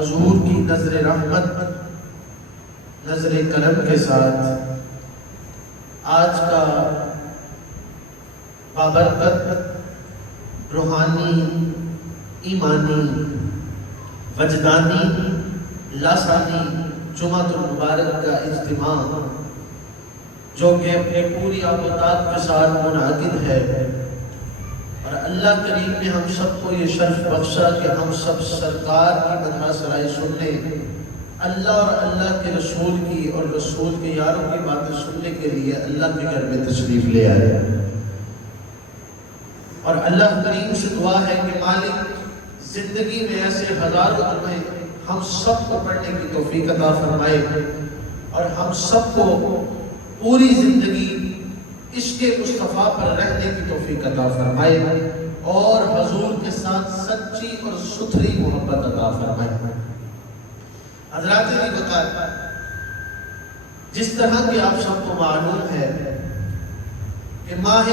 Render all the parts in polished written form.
حضور کی نظر رحمت، نظر کرم کے ساتھ آج کا بابرکت روحانی، ایمانی، وجدانی، لسانی جمعۃ المبارک کا اجتماع جو کہ اپنے پوری آبادات کے ساتھ منعقد ہے، اور اللہ کریم نے ہم سب کو یہ شرف بخشا کہ ہم سب سرکار کی مدح سرائی سننے، اللہ اور اللہ کے رسول کی اور رسول کے یاروں کی باتیں سننے کے لیے اللہ کے گھر میں تشریف لے آئے۔ اور اللہ کریم سے دعا ہے کہ مالک زندگی میں ایسے ہزاروں جمعے ہم سب کو پڑھنے کی توفیق عطا فرمائے، اور ہم سب کو پوری زندگی عشق مصطفیٰ پر رہنے کی توفیق عطا فرمائے، اور حضور کے ساتھ سچی اور ستھری محبت عطا فرمائے۔ حضرات وقار، جس طرح کہ آپ سب کو معلوم ہے کہ ماہ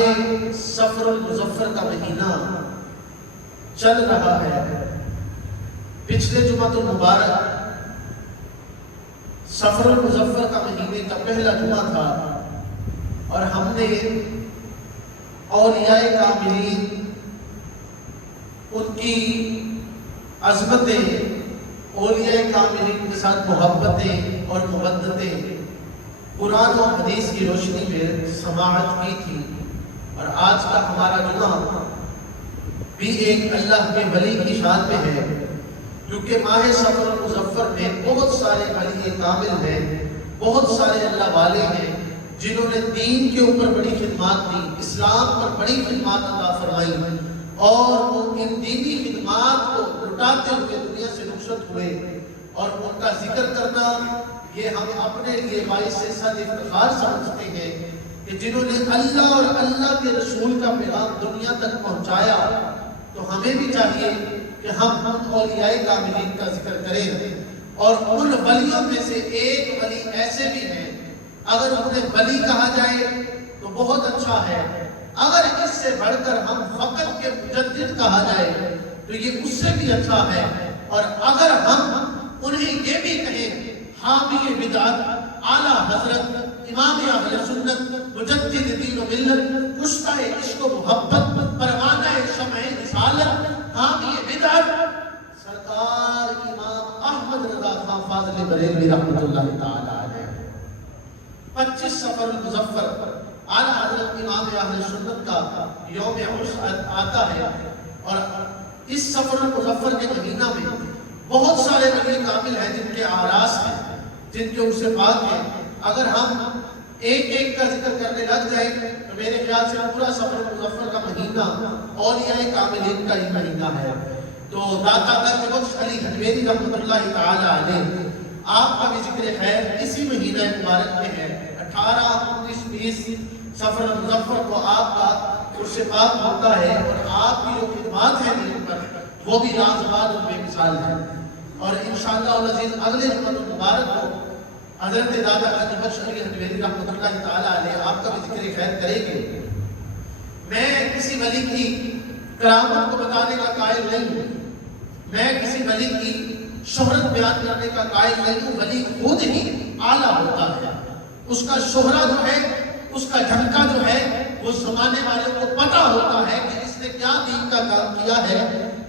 صفر المظفر کا مہینہ چل رہا ہے، پچھلے جمعۃ المبارک صفر المظفر کا مہینے کا پہلا جمعہ تھا، اور ہم نے اولیاء کاملین، ان کی عظمتیں، اولیاء کاملین کے ساتھ محبتیں اور مودتیں قرآن و حدیث کی روشنی میں سماعت کی تھی۔ اور آج کا ہمارا جمعہ بھی ایک اللہ کے ولی کی شان میں ہے، کیونکہ ماہ صفر المظفر میں بہت سارے ولی کامل ہیں، بہت سارے اللہ والے ہیں جنہوں نے دین کے اوپر بڑی خدمات دی، اسلام پر بڑی خدمات عطا فرمائی، اور ان دینی خدمات کو لٹاتے ہوئے دنیا سے رخصت ہوئے، اور ان کا ذکر کرنا یہ ہم اپنے لیے باعث صد افتخار سمجھتے ہیں کہ جنہوں نے اللہ اور اللہ کے رسول کا پیغام دنیا تک پہنچایا۔ تو ہمیں بھی چاہیے کہ ہم اولیاء کاملین کا ذکر کریں، اور ان ولیوں میں سے ایک ولی ایسے بھی ہیں، اگر انہیں ولی کہا جائے تو بہت اچھا ہے، اگر اس سے بڑھ کر ہم فقط کے مجدد کہا جائے تو یہ اس سے بھی اچھا ہے، اور اگر ہم انہیں یہ بھی کہیں حامی بدعت، اعلیٰ حضرت، امام اہل سنت، مجدد دین و ملت، کشتہ عشق و محبت، پروانہ شمع رسالت، حامی بدعت، سرکار امام احمد رضا خان فاضل بریلوی رحمۃ اللہ تعالی علیہ، 25 صفر المظفر اعلیٰ حضرت امام اہل سنت کا یوم عرس آتا ہے، اور اس صفر المظفر کے مہینہ میں بہت سارے ولی کامل ہیں جن کے اعراس ہیں، جن کے عرس پاک ہیں۔ اگر ہم ایک ایک کا ذکر کرنے لگ جائیں تو میرے خیال سے پورا صفر المظفر کا مہینہ اولیاء کاملین کا ہی مہینہ ہے۔ تو داتا گنج بخش علی حجویری رحمۃ اللہ تعالی علیہ، آپ کا بھی ذکر خیر اسی مہینہ مبارک میں ہے، 18، 19، 20 صفر المظفر کو آپ کا عرس پاک ہوتا ہے، اور آپ کی جو خدمات ہیں دین پر وہ بھی لازوال و بے مثال ہیں۔ اور انشاءاللہ العزیز اگلے جمعۃ المبارک کو حضرت داتا گنج بخش علی حجویری رحمۃ اللہ تعالی علیہ آپ کا بھی ذکر خیر کریں گے۔ میں کسی ولی کی کرامت کو بتانے کا قائل نہیں ہوں، میں کسی ولی کی شہرت بیان کرنے کا قائل نہیں ہوں، ولی خود ہی اعلیٰ ہوتا ہے، اس کا شہرہ جو ہے، اس کا جھنکا جو ہے، وہ زمانے والے کو پتہ ہوتا ہے کہ اس نے کیا دین کا کام کیا ہے،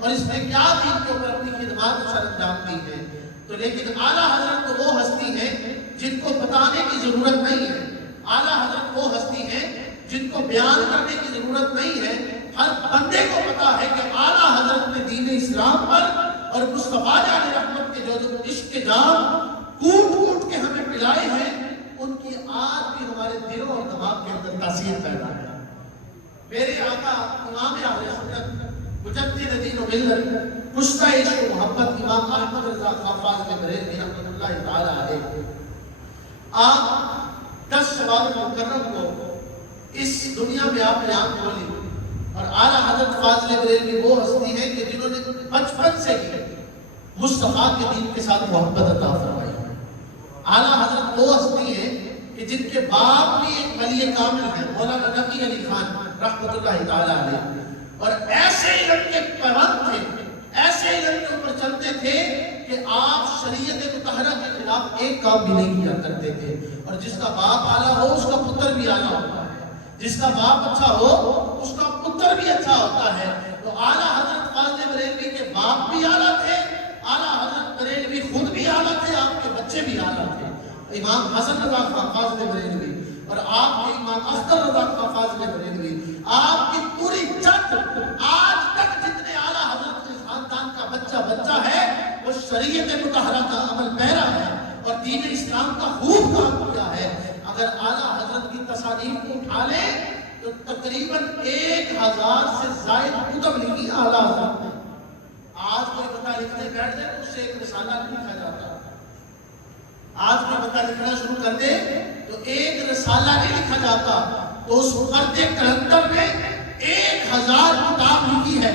اور اس نے کیا دین کے اوپر اپنی خدمات سر انجام دی ہے۔ تو لیکن اعلیٰ حضرت تو وہ ہستی ہیں جن کو بتانے کی ضرورت نہیں ہے، اعلیٰ حضرت وہ ہستی ہیں جن کو بیان کرنے کی ضرورت نہیں ہے، ہر بندے کو پتا ہے کہ اعلیٰ حضرت نے دین اسلام پر اور مصطفیٰ جان رحمت کے جو عشق کے جام کوٹ کوٹ کے ہمیں پلائے ہیں، ان کی آج بھی ہمارے دلوں اور دماغ کے اندر تاثیر پیدا ہے۔ میرے آقا امام اہل سنت، مجدد دین و ملت، کشتہ عشق و محبت، امام احمد رضا خان فاضل بریلوی رحمۃ اللہ تعالی علیہ، آپ 10 شوال مکرم کو اس دنیا میں آپ نے آنکھ کھولی، اور اعلیٰ حضرت فاضل بریلوی وہ ہستی ہیں کہ جنہوں نے بچپن سے ہی مصطفیٰ کے دین کے ساتھ محبت عطا فرمائی۔ اعلیٰ حضرت وہ ہستی ہیں کہ جن کے باپ بھی ایک ولی کامل ہیں، مولانا نقی علی خان رحمۃ اللہ تعالی علیہ، اور ایسے علم کے پیوند تھے، ایسے علم کے اوپر چلتے تھے کہ آپ شریعت مطہرہ کے خلاف ایک کام بھی نہیں کیا کرتے تھے. اور جس کا باپ اعلیٰ ہو اس کا پتر بھی اعلیٰ ہوتا ہے، جس کا باپ اچھا ہو اس کا پتر بھی اچھا ہوتا ہے. تو اعلیٰ حضرت فاضل بریلوی کے باپ بھی اعلیٰ تھے، اعلیٰ حضرت بریلوی خود بھی اعلیٰ تھے، آپ کے بچے بھی اعلیٰ تھے. امام حسن رضا خان فاضل بریلوی اور آپ کے امام اختر رضا خان فاضل بریلوی، آپ کی پوری جد آج تک جتنے اعلیٰ حضرت کے خاندان کا بچہ ہے وہ شریعت مطہرہ کا عمل پیرا ہے اور دین اسلام کا خوب کام کیا ہے. اگر اعلیٰ حضرت کی تصانیف کو اٹھا لیں تو تقریباً 1000 سے زائد کتب لکھی اعلیٰ حضرت نے. آج کوئی بندہ لکھنے بیٹھ جائے تو اس سے ایک رسالہ نہیں لکھا جاتا. آج کوئی بندہ لکھنا شروع کر دے تو ایک رسالہ نہیں لکھا جاتا. تو اس مرد کلندر نے 1000 کتاب لکھی ہے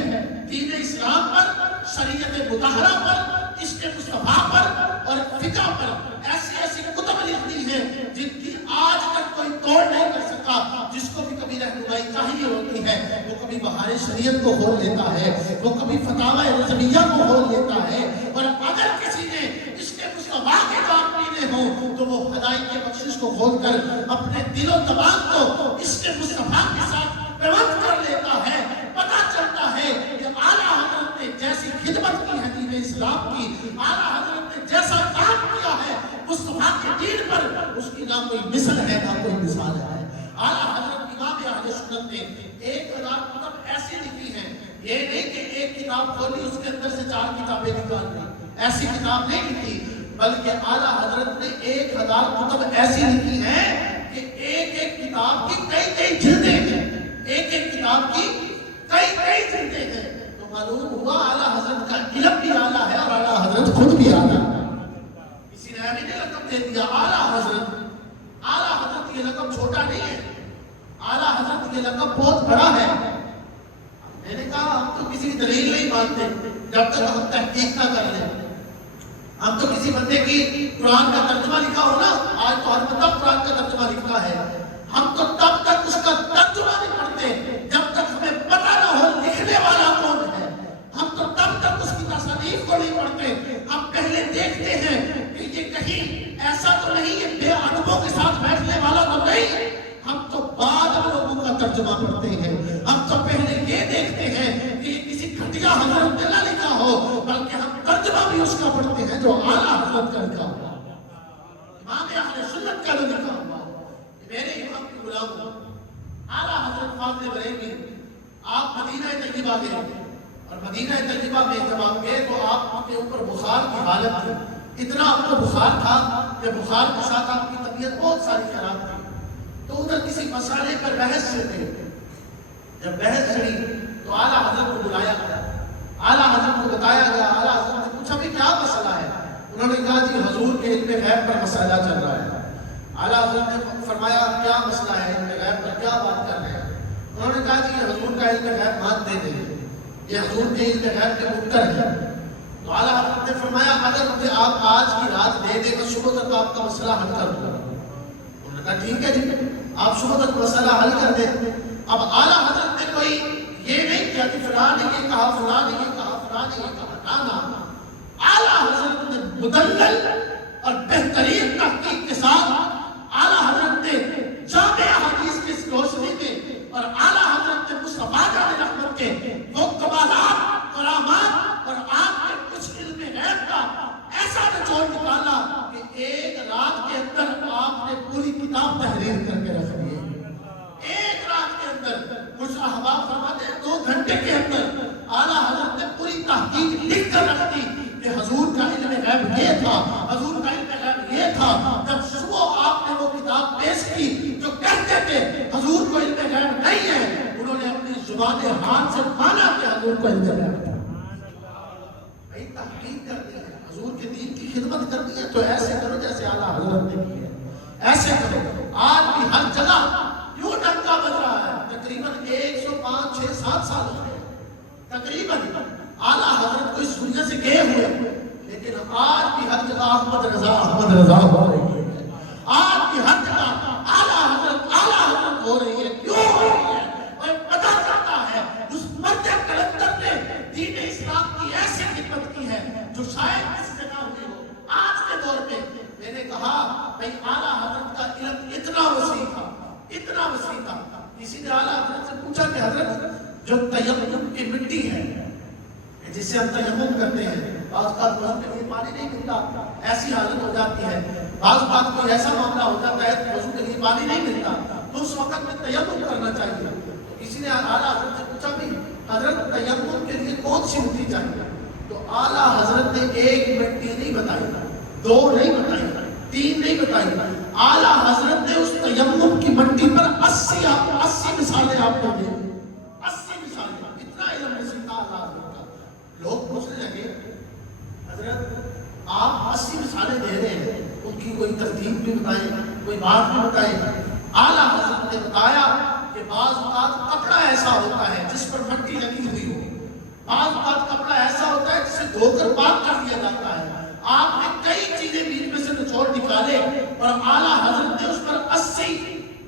دین اسلام پر، شریعت مطہرہ پر، عشق مصطفیٰ پر اور فقہ پر. ایسی کتب لکھتی ہیں جن کی آج تک کوئی توڑ نہیں کر سکا. جس کو بھی کبھی رہنمائی چاہیے ہوتی ہے وہ کبھی بہار شریعت کو کھول لیتا ہے، وہ کبھی فتاوی رضویہ کو کھول لیتا ہے. اور اگر کسی نے عشق مصطفیٰ کے کام پینے ہوں تو وہ ہدایت کے بخشش کو کھول کر اپنے دل و دماغ کو عشق مصطفیٰ کے ساتھ پیوند کر لیتا ہے. پتہ چلتا ہے کہ اعلیٰ حضرت نے جیسی خدمت کی ہے دین اسلام کی، اعلیٰ حضرت نے جیسا کام کیا ہے مصطفیٰ کے دین پر، اس کی نہ کوئی مثل ہے نہ کوئی مثال ہے. اعلیٰ حضرت امام اہل سنت نے 1000 کتب ایسی لکھی ہیں. یہ نہیں کہ ایک کتاب کھولی اس کے اندر سے 4 کتابیں نکال دی، ایسی کتاب نہیں لکھی. بلکہ اعلیٰ حضرت نے 1000 کتب ایسی لکھی ہیں کہ ایک کتاب کی کئی جلدیں ہیں، ایک کتاب کی کئی جلدیں ہیں. تو معلوم ہوا اعلیٰ حضرت کا علم بھی اعلیٰ ہے اور اعلیٰ حضرت خود بھی اعلیٰ ہے. کسی نے ہمیں نے لقب دے دیا اعلیٰ حضرت. اعلیٰ حضرت یہ لقب چھوٹا نہیں ہے، اعلیٰ حضرت یہ لقب بہت بڑا ہے. میں نے کہا ہم تو کسی دلیل نہیں مانتے جب تک ہم تحقیق نہ کر لیں. ہم تو کسی بندے کی قرآن کا ترجمہ لکھا ہو نا، آج تو ہر بندہ قرآن کا ترجمہ لکھتا ہے، ہم تو تب تک اس کا ترجمہ نہیں پڑھتے جب تک ہمیں پتہ نہ ہو لکھنے والا کون ہے. ہم تو تب تک اس کی تصانیف کو نہیں پڑھتے. ہم پہلے دیکھتے ہیں کہ یہ کہیں ایسا تو نہیں، یہ بے ادبوں کے ساتھ بیٹھنے والا تو نہیں. ہم تو بعد لوگوں کا ترجمہ پڑھتے ہیں. ہم تو پہلے یہ دیکھتے ہیں کہ یہ کسی گھٹیا حضرت نے نہ لکھا ہو، بلکہ ہم ترجمہ بھی اس کا پڑھتے ہیں جو اعلیٰ حضرت کا لکھا ہوا، امام اہل سنت کا لکھا ہوا. میرے امام کی غلام ہوں اعلیٰ حضرت فاضل بریلوی. آپ مدینہ طیبہ گئے اور مدینہ طیبہ میں جب آپ گئے تو آپ کے اوپر بخار کی حالت تھی. اتنا آپ کو بخار تھا کہ بخار کے ساتھ آپ کی طبیعت بہت ساری خراب تھی. تو ادھر کسی مسئلے پر بحث چلتے، جب بحث چلی تو اعلیٰ حضرت کو بلایا گیا، اعلیٰ حضرت کو بتایا گیا. اعلیٰ حضرت نے پوچھا بھی کیا مسئلہ ہے؟ انہوں نے کہا جی حضور کے علم غیب پر مسئلہ چل رہا ہے. اعلیٰ حضرت نے فرمایا کیا مسئلہ ہے، علم غیب پر کیا بات کر رہے ہیں؟ انہوں نے کہا جی یہ حضور کا علم غیب مان دے دیں، یہ حضور کے علم غیب کے منکر ہے. تو اعلیٰ حضرت نے فرمایا اگر مجھے آپ آج کی رات دے دیں میں صبح تک آپ کا مسئلہ حل کر دوں. انہوں نے کہا ٹھیک ہے جی آپ صبح تک مسئلہ حل کر دیں. اب اعلیٰ حضرت نے کوئی یہ نہیں کیا کہ فلاں نے یہ کہا، فلاں نے یہ کہا، فلاں نے یہ کہا، نہ. اعلیٰ حضرت نے مدلل اور بہترین تحقیق کے ساتھ اعلیٰ حضرت نے جامع حدیث کی روشنی میں اور اعلیٰ حضرت نے مصطفیٰ جان رحمت کے وہ کمالات، کرامات اور آپ کے کچھ علم غیب کا ایسا نچوڑ نکالا کہ ایک رات کے اندر آپ نے پوری کتاب تحریر کر کے رکھ دی. ایک رات کے اندر کچھ احباب فرماتے ہیں 2 گھنٹے کے اندر اعلیٰ حضرت نے پوری تحقیق لکھ کر رکھ دی کہ حضور کا علم غیب یہ تھا، حضور کا علم غیب یہ تھا. جب صبح آپ نے وہ کتاب پیش کی جو کہتے تھے حضور کو علم غیب نہیں ہے، انہوں نے اپنی زبان حال سے مانا کہ حضور کو علم غیب ہے. بھائی تحقیق کرنی ہے، حضور کے دین کی خدمت کرنی ہے تو ایسے کرو جیسے اعلیٰ حضرت نے کی ہے، ایسے کرو. آج بھی ہر جگہ یوں ڈنکا بج رہا ہے. تقریباً 105 6 7 سال ہو گئے تقریباً اعلیٰ حضرت کو اس دنیا سے گئے ہوئے، لیکن آج بھی ہر جگہ احمد رضا ہو رہی ہے. آج بھی ہر جگہ اعلیٰ حضرت ہو رہی ہے. کیوں ہو رہی ہے؟ اور پتہ چلتا ہے اس مرد کلندر نے دین اسلام کی ایسی خدمت کی ہے جو شاید کسی سے حضرت جو تیمم کی مٹی ہے جس سے ہم تیمم کرتے ہیں، بعض اوقات وضو کے لیے پانی نہیں ملتا، ایسی حالت ہو جاتی ہے، بعض اوقات کوئی ایسا معاملہ ہو جاتا ہے وضو کے لیے پانی نہیں ملتا، تو اس وقت میں تیمم کرنا چاہیے۔ تو کسی نے اعلیٰ حضرت سے پوچھا بھی حضرت تیمم کے لیے کون سی مٹی چاہیے؟ تو اعلیٰ حضرت نے ایک مٹی نہیں بتائی، دو نہیں بتائی، تین نہیں بتائی، اعلیٰ حضرت نے اس تیمم کی مٹی پر 80 مثالیں آپ کو دی، 80 مثالیں، اتنا علم نصیب تھا اعلیٰ حضرت کا۔ لوگ پوچھنے لگے حضرت آپ 80 مثالیں دے رہے ہیں، ان کی کوئی ترتیب بھی بتائیں، کوئی بات بھی بتائیں۔ اعلیٰ حضرت نے بتایا کہ بعض اوقات کپڑا ایسا ہوتا ہے جس پر مٹی لگی ہوئی ہو، بعض اوقات کپڑا ایسا ہوتا ہے جسے دھو کر پاک کر دیا جاتا ہے، آپ نے کئی چیزیں بیچ میں سے نچوڑ نکالے اور اعلیٰ حضرت نے اس پر 80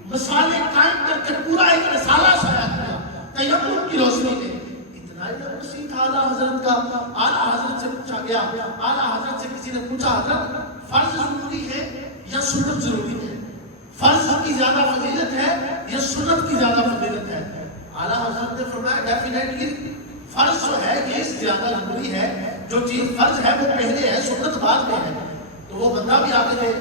مثالیں قائم کر کے پورا ایک رسالہ شائع کیا تیمم کی روشنی میں۔ اتنا علم نصیب تھا اعلیٰ حضرت کا۔ اعلیٰ حضرت سے پوچھا گیا، اعلیٰ حضرت سے کسی نے پوچھا حضرت فرض ضروری ہے یا سنت ضروری ہے؟ فرض کی زیادہ فضیلت ہے یا سنت کی زیادہ فضیلت ہے؟ اعلیٰ حضرت نے فرمایا ڈیفینیٹلی فرض جو ہے یہ زیادہ ضروری ہے، جو چیز فرض ہے وہ پہلے ہے، سنت بعد میں ہے۔ تو وہ بندہ بھی آگے تھے،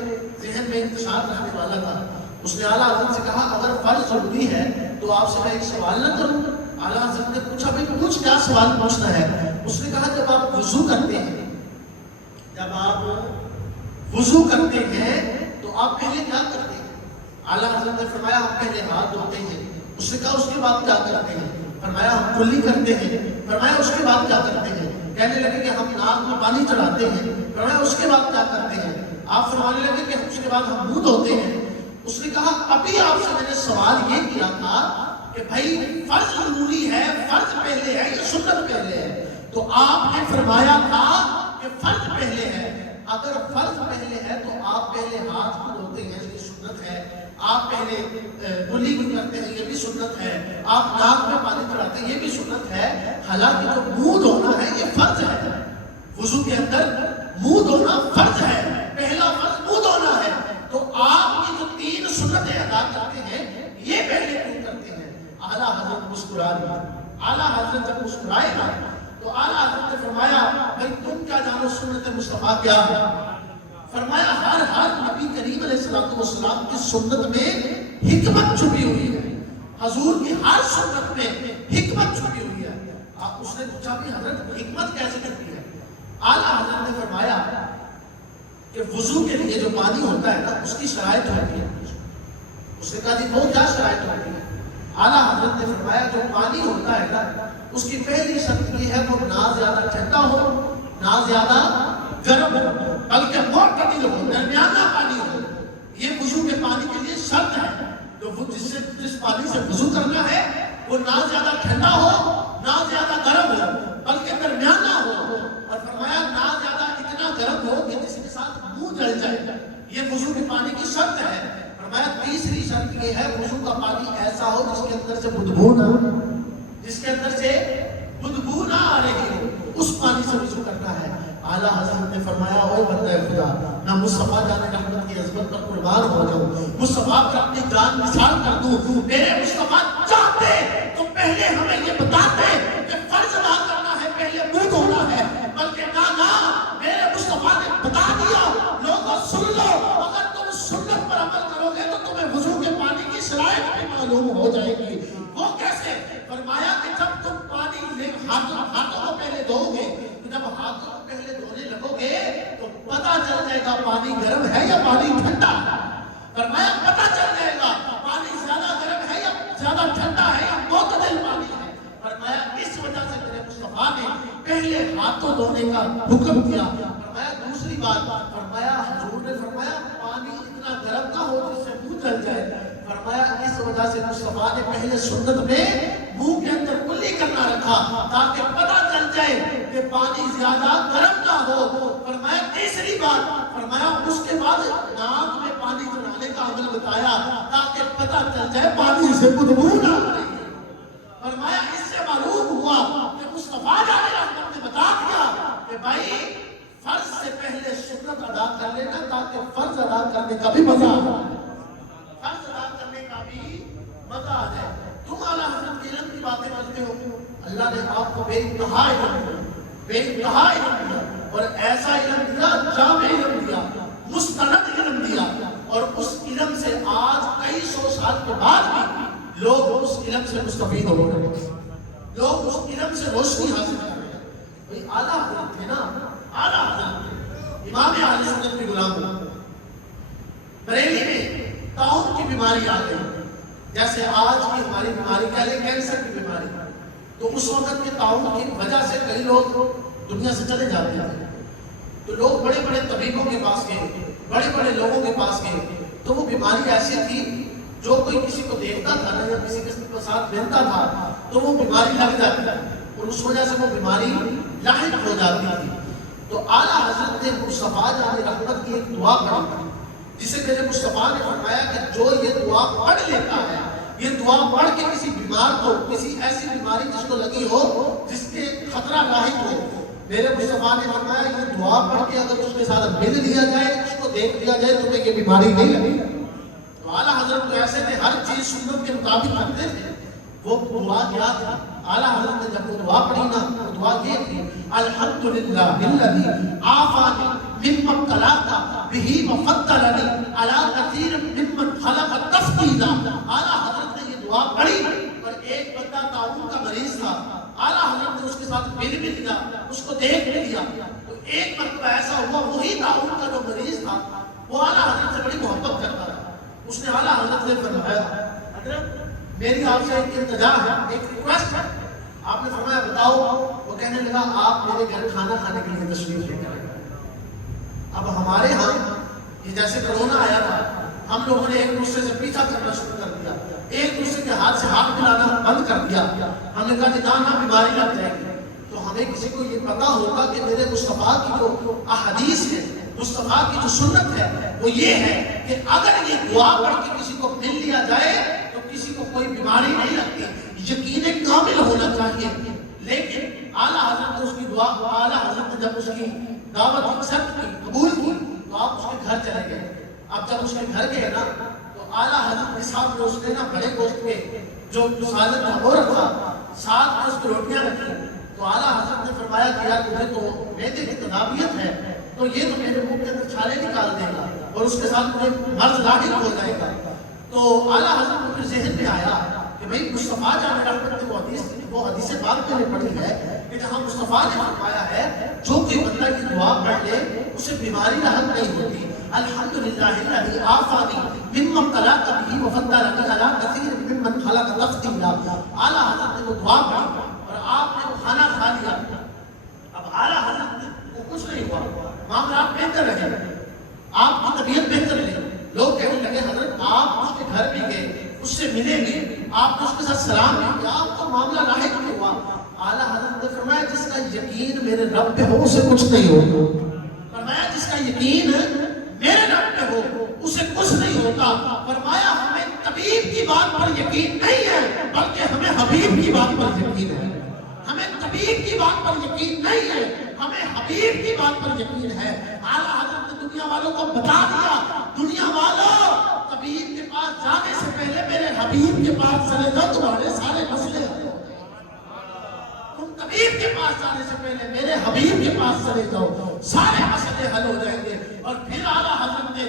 ذہن میں انتشار رہنے والا تھا، اس نے اعلیٰ حضرت سے کہا اگر فرض ضروری ہے تو آپ سے میں ایک سوال نہ کروں؟ اعلیٰ حضرت نے پوچھا بھائی پوچھ، کیا سوال پوچھنا ہے؟ اس نے کہا جب آپ وضو کرتے ہیں، جب آپ وضو کرتے ہیں تو آپ پہلے کیا کرتے ہیں؟ اعلیٰ حضرت نے فرمایا ہم پہلے ہاتھ دھوتے ہیں۔ اس نے کہا اس کے بعد کیا کرتے ہیں؟ فرمایا ہم کلی کرتے ہیں۔ فرمایا اس کے بعد کیا کرتے ہیں؟ کہنے لگے کہ ہم ناک میں پانی چڑھاتے ہیں۔ فرمایا اس کے بعد کیا کرتے ہیں؟ آپ فرمانے لگے کہ اس کے بعد ہم منہ دھوتے ہیں۔ اس نے کہا ابھی آپ سے میں نے سوال یہ کیا تھا کہ بھائی فرض ضروری ہے، فرض پہلے ہے یا سنت پہلے ہے؟ تو آپ نے فرمایا تھا کہ فرض پہلے ہے۔ اگر فرض پہلے ہے تو آپ پہلے ہاتھ کو دھوتے ہیں، یہ سنت ہے۔ آپ پہلے کلی کرتے ہیں، یہ بھی سنت ہے۔ آپ ناک میں پانی چڑھاتے ہیں، یہ بھی سنت ہے۔ حالانکہ جو منہ دھونا ہے یہ فرض ہے، وضو کے اندر منہ دھونا فرض ہے، پہلا فرض منہ دھونا ہے۔ تو آپ یہ جو تین سنتیں ادا کرتے ہیں یہ پہلے کیوں کرتے ہیں؟ اعلیٰ حضرت مسکرا دیا۔ اعلیٰ حضرت جب مسکرائے نا تو اعلیٰ حضرت نے فرمایا بھائی تم کیا جانو سنت مصطفیٰ کیا ہے؟ فرمایا ہر نبی کریم علیہ السلام کی سنت میں حکمت چھپی ہوئی ہے، حضور کی ہر سنت میں حکمت چھپی ہوئی ہے۔ اس نے پوچھا بھی حضرت حکمت کیسے چھپی ہے؟ اعلیٰ حضرت نے فرمایا کہ وضو کے لیے جو پانی ہوتا ہے نا اس کی شرائط ہوتی ہے۔ اس نے کہا جی وہ کیا شرائط ہوتی ہے؟ اعلیٰ حضرت نے فرمایا جو پانی ہوتا ہے نا اس کی پہلی شرط یہ ہے وہ نہ زیادہ ٹھنڈا ہو نہ زیادہ گرم ہو، بلکہ معتدل ہو، درمیانہ پانی ہو۔ یہ وضو کے پانی کے لیے شرط ہے۔ جس پانی سے وضو کرنا ہے وہ نہ زیادہ ٹھنڈا ہو نہ زیادہ گرم ہو، بلکہ درمیانہ ہو۔ اور فرمایا نہ زیادہ اتنا گرم ہو کہ جس کے ساتھ منہ جل جائے، یہ وضو کے پانی کی شرط ہے۔ فرمایا تیسری شرط یہ ہے وضو کا پانی ایسا ہو جس کے اندر سے بدبو نہ، جس کے اندر سے بدبو نہ آ رہی ہو، اس پانی سے وضو کرنا ہے۔ اعلیٰ حضرت نے فرمایا اوے بندہ خدا، میں مصطفیٰ جان رحمت کی عظمت پر قربان ہو جاؤں، مصطفیٰ پر اپنی جان نثار کر دوں۔ میرے مصطفیٰ چاہتے تو پہلے ہمیں یہ بتاتے کہ فرض ادا کرنا ہے پہلے منہ دھونا ہے، بلکہ نہ میرے مصطفیٰ نے بتا دیا۔ لوگوں سن لو، اگر تم سنت پر عمل کرو گے تو تمہیں وضو کے پانی کی شرائط بھی معلوم ہو جائے گی۔ وہ کیسے؟ فرمایا کہ جب تم پانی ہاتھوں کو پہلے دھو گے، جب ہاتھوں کو پہلے دھونے لگو گے تو پتہ چل جائے گا پانی گرم ہے یا پانی ٹھنڈا ہے۔ فرمایا پتہ چل جائے گا پانی زیادہ گرم ہے یا زیادہ ٹھنڈا ہے یا معتدل پانی ہے۔ فرمایا اس وجہ سے میرے مصطفیٰ نے پہلے ہاتھوں دھونے کا حکم کیا۔ فرمایا دوسری بات، فرمایا حضور نے فرمایا پانی اتنا گرم نہ ہو جس سے منہ جل جائے۔ فرمایا اس وجہ سے مصطفیٰ نے پہلے سنت میں منہ کے اندر کلی کرنا رکھا تاکہ پتہ چل جائے کہ پانی زیادہ گرم نہ ہو۔ فرمایا تیسری بات، فرمایا اس کے بعد ناک میں پانی چڑھانے کا عمل بتایا تاکہ پتہ چل جائے پانی سے بدبو نہ آ رہی ہے۔ فرمایا اس سے معلوم ہوا کہ مصطفیٰ جان رحمت نے بتا دیا کہ بھائی فرض سے پہلے سنت ادا کر لینا تاکہ فرض ادا کرنے کا بھی مزہ آ جائے، فرض ادا کرنے کا بھی مزہ آ جائے۔ تم اعلیٰ حضرت کے علم کی باتیں کرتے ہو. اللہ نے آپ کو بے انتہا علم دیا, بے انتہا علم دیا, اور ایسا علم دیا, جامع علم دیا, مستند علم دیا, اور اس علم سے آج کئی سو سال کے بعد بھی لوگ اس علم سے مستفید ہو رہے ہیں, لوگ اس علم سے روشنی حاصل کر رہے ہیں. بھئی اعلیٰ حضرت تھے نا, اعلیٰ حضرت تھے, امام اہل سنت کے غلام ہوئے. بریلی میں طاعون کی بیماری آ گئی, جیسے آج کی ہماری بیماری کہہ لیں کینسر کی بیماری, تو اس وقت کے طاعون کی وجہ سے کئی لوگ دنیا سے چلے جاتے ہیں. تو لوگ بڑے بڑے طبیبوں کے پاس گئے, بڑے بڑے لوگوں کے پاس گئے, تو وہ بیماری ایسی تھی جو کوئی کسی کو دیکھتا تھا نا, یا کسی کے ساتھ ملتا تھا تو وہ بیماری لگ جاتی تھی, اور اس وجہ سے وہ بیماری لاحق ہو جاتی تھی. تو اعلیٰ حضرت نے مصطفیٰ جان رحمت کی ایک دعا پڑھی, جسے میرے مصطفیٰ نے فرمایا کہ جو یہ دعا پڑھ لیتا ہے, یہ دعا پڑھ کے کسی بیمار کو, کسی ایسی بیماری جس کو لگی ہو, جس کے خطرہ لاحق ہو, میرے مصطفیٰ نے فرمایا یہ دعا پڑھ کے اگر اس کے ساتھ مل لیا جائے, اس کو دیکھ لیا جائے, تمہیں یہ بیماری نہیں لگی. تو اعلیٰ حضرت تو ایسے تھے, ہر چیز سنت کے مطابق کرتے تھے. وہ دعا کیا تھی اعلیٰ حضرت نے جب وہ دعا پڑھی نا, وہ دعا یہ تھی, الحمدللہ الذی عافانی مما ابتلاک بہ وفضلنی علی کثیر ممن خلق تفضیلا. اعلیٰ حضرت نے یہ دعا پڑھی, اور ایک بندہ طاعون کا مریض تھا, اعلیٰ حضرت نے اس کے ساتھ مل بھی لیا, اس کو دیکھ بھی لیا. تو ایک مرتبہ ایسا ہوا, وہی طاعون کا جو مریض تھا وہ اعلیٰ حضرت سے بڑی محبت کرتا تھا. اس نے اعلیٰ حضرت سے فرمایا, حضرت میری آپ سے ایک التجا ہے, ایک ریکویسٹ ہے. آپ نے فرمایا بتاؤ. وہ کہنے لگا آپ میرے گھر کھانا کھانے کے لیے تشریف لے کر. اب ہمارے ہاں یہ جیسے کرونا آیا تھا, ہم لوگوں نے ایک دوسرے سے پیچھا کرنا شروع کر دیا, ایک دوسرے کے ہاتھ سے ہاتھ ملانا بند کر دیا. ہم نے کہا کہ نہ بیماری لگ جائے گی. تو ہمیں کسی کو یہ پتا ہوگا کہ میرے مصطفیٰ کی جو احادیث ہے, مصطفیٰ کی جو سنت ہے, وہ یہ ہے کہ اگر یہ دعا پڑھ کے کسی کو مل لیا جائے تو کسی کو کوئی بیماری نہیں لگتی. یقین کامل ہونا چاہیے. لیکن اعلیٰ حضرت نے اس کی دعا, اعلیٰ حضرت نے جب اس کی دعوت ایکسپٹ کی, قبول کی, تو آپ اس کے گھر چلے گئے. اب جب اس کے گھر گئے نا, تو اعلیٰ حضرت کے ساتھ میں اس نے نا بڑے گوشت کے جو سالن تھا وہ رکھا, ساتھ میں اس کو روٹیاں رکھی. تو اعلیٰ حضرت نے فرمایا کہ یار مجھے تو معدے کی تدابیت ہے, تو یہ تو میرے منہ کے اندر چھالے نکال دے گا, اور اس کے ساتھ مجھے مرض لاحق ہو جائے گا. تو اعلیٰ حضرت کو پھر ذہن میں آیا کہ بھئی مصطفیٰ جان رحمت نے وہ حدیث پاک میں نے پڑھی ہے کہ جہاں مصطفیٰ نے فرمایا ہے جو کوئی بندہ کی دعا پڑھ لے اسے بیماری لاحق نہیں ہوتی. الحمدللہ الذی عافانی مما ابتلاک بہ وفضلنی علی کثیر ممن خلق تفضیلا. اعلیٰ حضرت نے وہ دعا پڑھی اور آپ نے وہ کھانا کھا لیا. اب اعلیٰ حضرت کو کچھ نہیں ہوا, معاملات بہتر رہے, آپ کی طبیعت بہتر رہی. لوگ کہنے لگے حضرت آپ اس کے گھر بھی گئے, اس سے ملے بھی, آپ نے اس کے ساتھ سلام بھی کیا, آپ کو معاملہ لاحق نہیں ہوا. اعلیٰ حضرت نے فرمایا جس کا یقین میرے رب پہ ہو اسے کچھ نہیں ہوتا. فرمایا جس کا یقین میرے رب پہ ہو اسے کچھ نہیں ہوتا. فرمایا ہمیں طبیب کی بات پر یقین نہیں ہے بلکہ ہمیں حبیب کی بات پر یقین ہے. ہمیں طبیب کی بات پر یقین نہیں ہے, ہمیں حبیب کی بات پر یقین ہے. اعلیٰ حضرت نے دنیا والوں کو بتا دیا, دنیا والوں طبیب کے پاس جانے سے پہلے میرے حبیب کے پاس چلے جاؤ, تمہارے سارے مسئلے حل ہو جائیں گے. تم طبیب کے پاس جانے سے پہلے میرے حبیب کے پاس چلے جاؤ, سارے مسئلے حل ہو جائیں گے. اور پھر اعلیٰ حضرت نے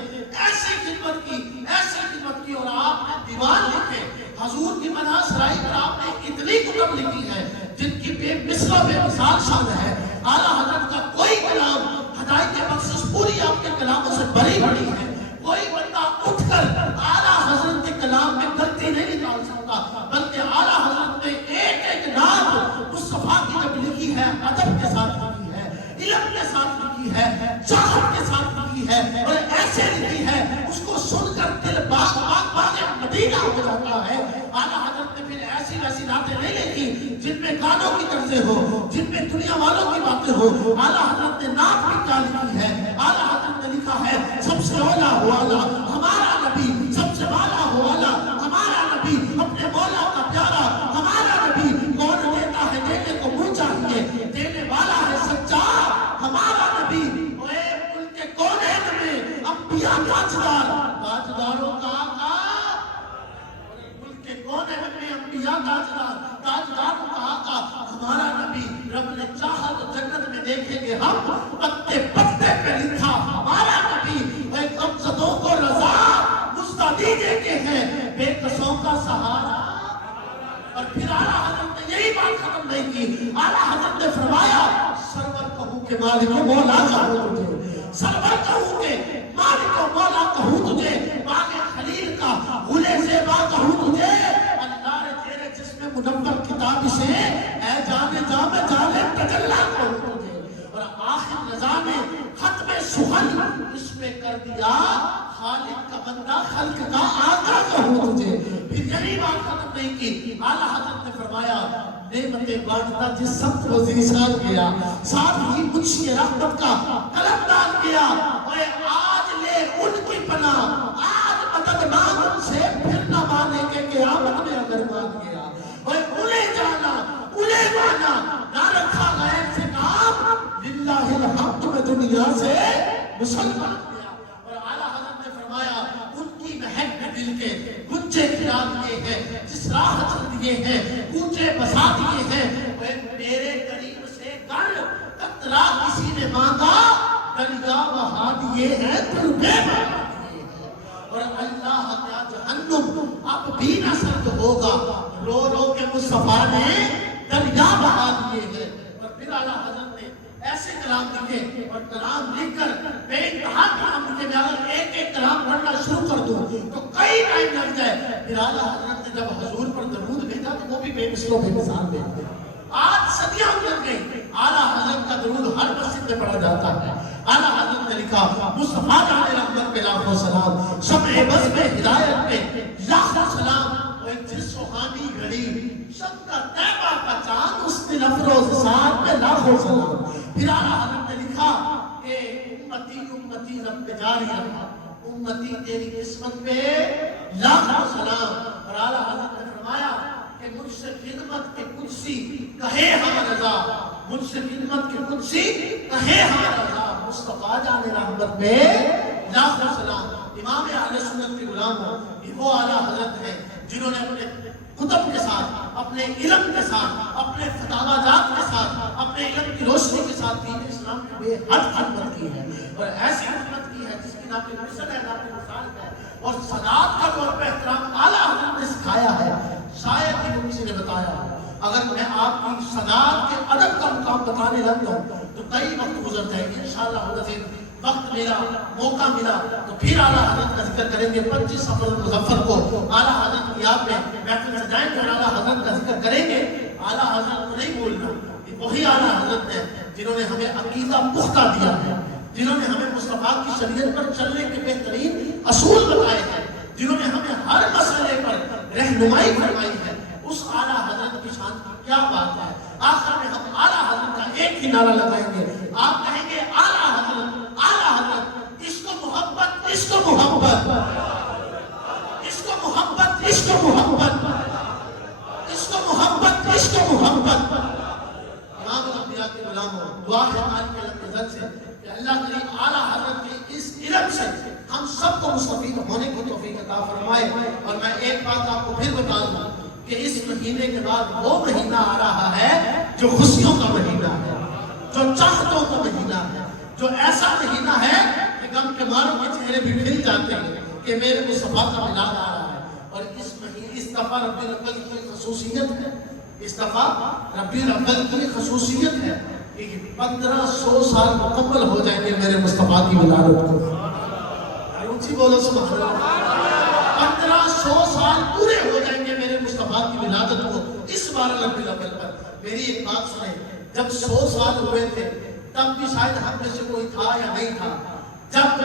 ایسی خدمت کی, ایسی خدمت کی, اور آپ نے دیوان لکھے. حضور کی منہا سرائی پر آپ نے اتنی کتب لکھی ہے جن کی بے مثل و بے مثال شان ہے. اعلیٰ حضرت کا کوئی کلام ہدایت بخشش پوری آپ کے کلاموں سے بری بڑی ہے. کوئی بندہ اٹھ کر اعلیٰ حضرت کے کلام میں غلطی نہیں نکال سکتا, بلکہ اعلیٰ حضرت نے ایک ایک نام مصطفیٰ کی جب لکھی ہے, ادب کے ساتھ لکھی ہے, علم کے ساتھ لکھی ہے, چاہت کے ساتھ لکھی ہے, اور ایسے لکھی ہے اس کو سن کر دل باغ مدینہ ہو جاتا ہے. اعلیٰ حضرت نے پھر ایسی ویسی باتیں نہیں لکھی جن میں گانوں کی طرزیں ہو, جن میں دنیا والوں کی باتیں ہو. اعلیٰ حضرت نے نعت بھی کیا لکھی ہے. اعلیٰ حضرت نے لکھا ہے سب سے اولا ہو اعلیٰ ہمارا نبی, سب سے والا ہو اعلیٰ ہمارا نبی, اپنے مولا کا پیارا ہمارا نبی. کون دیتا ہے دینے کو منہ چاہیے, دینے والا ہے سچا ہمارا نبی. اے ملک کے کونین میں انبیاء تاجدار, تاجداروں کا آقا, ملک کے کونین میں انبیاء ہم پتے پتے پہ لکھا ہمارا نبی، اے غمزدوں کو رضا مزدہ دیجئے کہ ہے بے کسوں کا سہارا۔ اور پھر اعلیٰ حضرت نے یہی بات ختم نہیں کی، اعلیٰ حضرت نے فرمایا سرور کہوں کہ مالک و مولا کہوں تجھے، سرور کہوں کہ مالک و مولا کہوں تجھے، باغ خلیل کا گلے زیبا کہوں تجھے، اللہ نے تیرے جسم منور کتاب سے اے جانے جامع جانے تجلا کہوں تجھے۔ اور آخر رضا نے ختم سخن اس میں کر دیا خالق کا بندہ خلق کا آقا کہوں تجھے۔ پھر یہی بات ختم نہیں کی، اعلیٰ حضرت نے فرمایا نعمتیں بانٹتا جس سمت وزیرستان گیا، ساتھ ہی منشی رحمت کا قلم ڈال گیا، اور آج لے ان کی پناہ، آج مدد مانگ ان سے پھر نہ مانے کہ قیامت میں اگر مان گیا، اور انہیں جانا انہیں مانا نہ رکھا غیر سے کام، للہ الحمد میں دنیا سے مسلمان گیا۔ اور اعلیٰ حضرت نے فرمایا ان کی مہک میں دل کے گنجے کھلا دیے ہیں، جس راہ چل دیے ہیں کوچے بسا دیے ہیں، میرے قریب سے گر قطرہ کسی نے مانگا دریا بہا دیے ہیں تربے بہا دیے ہیں۔ اور اللہ کیا جہنم اب بھی نہ سرد ہوگا، رو رو کے مصطفیٰ نے دریا بہا دیے ہیں۔ اور پھر اعلیٰ حضرت نے ایسے کلام لکھے، اور کلام لکھ کر بے انتہا کلام لکھے، میں اگر ایک ایک کلام پڑھنا شروع کر دوں تو کئی ٹائم لگ جائے۔ پھر اعلیٰ حضرت نے جب حضور پر درود بھیجا تو وہ بھی بے مثل و بے مثال بھیجا۔ آج صدیاں گزر گئی، اعلیٰ حضرت کا درود ہر مسجد میں پڑھا جاتا ہے۔ اعلیٰ حضرت نے لکھا مصطفیٰ جان رحمت پہ لاکھوں سلام، شمع بز میں ہدایت پہ لاکھوں سلام، جس سوہانی گھڑی شب کا طیبہ کا چاند اس دن افروز ساتھ میں لاکھوں سلام۔ پھر اعلیٰ حضرت نے لکھا کہ امتی امتی رب پہ جاری رہا، امتی تیری قسمت پہ لاکھوں سلام۔ اور اعلیٰ حضرت نے فرمایا کہ مجھ سے خدمت کے قدسی کہے ہاں رضا، مجھ سے خدمت کے قدسی کہے ہاں رضا، مصطفیٰ جان رحمت پہ لاکھوں سلام۔ امام اہل سنت کے غلام ہو، وہ اعلیٰ حضرت ہیں جنہوں نے اپنے کتب کے ساتھ، اپنے علم کے ساتھ، اپنے فتاوی جات کے ساتھ، اپنے علم کی روشنی کے ساتھ دین اسلام کی بے حد خدمت کی ہے، اور ایسی خدمت کی ہے جس کی نہ کوئی مثل ہے نہ کوئی مثال ہے۔ اور صداقت کا طور پہ احترام اعلیٰ حضرت نے سکھایا ہے، شاید ہی کسی نے بتایا۔ اگر میں آپ کی صداقت کے ادب کا مقام بتانے لگ جاؤں تو کئی وقت گزر جائیں گے، انشاءاللہ العزیز وقت ملا، موقع ملا تو پھر اعلیٰ حضرت کا ذکر کریں گے۔ 25 صفر المظفر کو اعلیٰ حضرت کی یاد میں محفل سجائیں گے اور اعلیٰ حضرت کا ذکر کریں گے۔ اعلیٰ حضرت کو نہیں بولنا، وہی اعلیٰ حضرت ہیں جنہوں نے ہمیں عقیدہ پختہ دیا ہے، جنہوں نے ہمیں مصطفیٰ کی شریعت پر چلنے کے بہترین اصول بتائے ہیں، جنہوں نے ہمیں ہر مسئلے پر رہنمائی فرمائی ہے۔ اس اعلیٰ حضرت کی شان کی کیا بات ہے۔ آخر میں ہم اعلیٰ حضرت کا ایک ہی نعرہ لگائیں گے، آپ کہیں گے اعلیٰ حضرت، اعلیٰ حضرت، عشق و محبت، عشق و محبت، عشق و محبت، عشق و محبت، عشق و محبت، عشق و محبت۔ امام الانبیاء کے غلاموں، دعا ہے مالک العزت سے کہ اللہ کریم اعلیٰ حضرت کے اس علم سے ہم سب کو مستفید ہونے کی توفیق عطا فرمائے۔ اور میں ایک بات آپ کو پھر بتا دوں کہ اس مہینے کے بعد وہ مہینہ آ رہا ہے جو خوشیوں کا مہینہ ہے، جو چاہتوں کا مہینہ ہے، جو ایسا مہینہ ہے کہ غم کے ماروں کے چہرے بھی کھل جاتے ہیں کہ میرے مصطفیٰ کا میلاد آ رہا ہے۔ اور اس مہینے اس دفعہ ربیع الاول کی خصوصیت ہے، اس دفعہ ربیع الاول کی خصوصیت ہے کہ 1500 سال مکمل ہو جائیں گے میرے مصطفیٰ کی ولادت کو۔ اونچی بولو سبحان اللہ۔ 1500 سال پورے ہو جائیں گے میرے مصطفیٰ کی ولادت کو اس بار ربیع الاول پر۔ میری ایک بات سنیں، جب 100 سال ہوئے تھے تب بھی شاید ہم میں سے کوئی تھا یا نہیں تھا، جب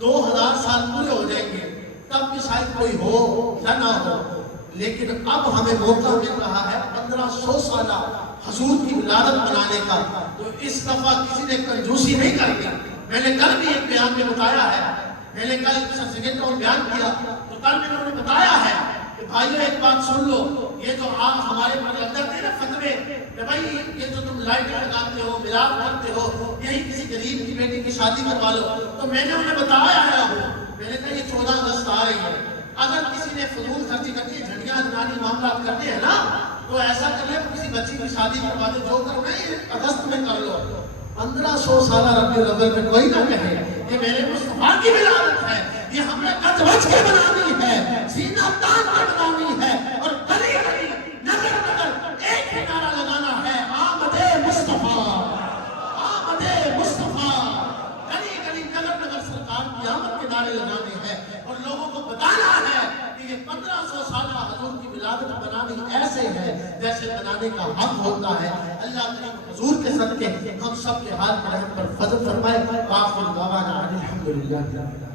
2000 سال پورے ہو جائیں گے تب بھی شاید کوئی ہو یا نہ ہو، لیکن اب ہمیں موقع مل رہا ہے 1500 سالہ حضور کی ولادت منانے کا۔ تو اس دفعہ کسی نے کنجوسی نہیں کرنی۔ میں نے کل بھی ایک بیان میں بتایا ہے، میں نے کل سیکنڈ راؤنڈ بیان کیا تو کل میں نے بتایا ہے کہ بھائیو ایک بات سن لو، یہ جو آپ ہمارے پر لگ جاتے ہیں نا فتوے کہ بھائی یہ جو تم لائٹیں لگاتے ہو، ملاپ کرتے ہو، یہی کسی غریب کی بیٹی کی شادی کروا لو، تو میں نے انہیں بتایا ہے، میں نے کہا یہ 14 اگست آ رہی ہے، اگر کسی نے فضول خرچی کرتی ہے، جھنڈیاں دنانی معاملات کرتے ہیں نا، تو ایسا کر لے کسی بچی کی شادی کروا دے، جو کرنا ہے اگست میں کر لو۔ 1500 سالہ ربیع الاول میں کوئی نہ کہے یہ میرے مصطفیٰ کی ولادت ہے، یہ ہم نے گج وج کے بنانی ہے، سینہ تان کے بنانی ہے، اور گلی گلی نگر نگر ایک ہی نعرہ لگانا ہے، آمد مصطفیٰ، آمد مصطفیٰ۔ گلی گلی نگر نگر سرکار کی آمد کے نعرے لگانے ہیں اور لوگوں کو بتانا ہے کہ یہ 1500 سالہ حضور کی ولادت بنانی ایسے ہے جیسے بنانے کا حق ہوتا ہے۔ اللہ کریم حضور کے صدقے ہم سب کے حال پر رحم پر فضل فرمائے۔ آخر دعوانا الحمدللہ۔